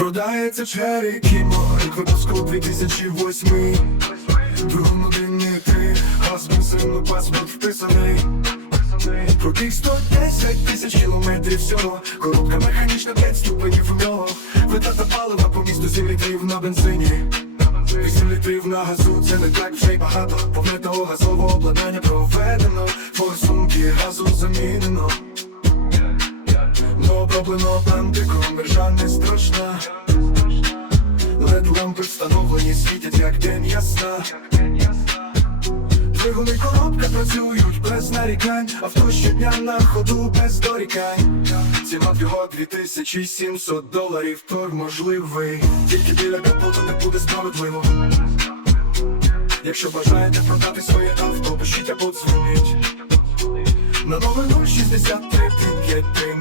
Продається Cherry Kimo, рік випуску 2008 Двигун годинні три, газ бензину, паспорт вписаний. Пробіг 110 тисяч кілометрів всього. Коробка механічна, 5 ступенів у нього. Витрата палива по місту 7 літрів на бензині. 8 літрів на газу, це не так вже й багато. Повне того газового обладнання проведено. Форсунки газу замінено Но облено бантиком, мержа не страшна. Лед лампи встановлені, світять як день ясна. Двигуни коробка працюють без нарікань Авто щодня на ходу без дорікань. Ціна його 2700 доларів, торг можливий. Тільки біля капоту не буде справедливо. Якщо бажаєте продати своє авто, пишіть або дзвоніть. На номер 063 553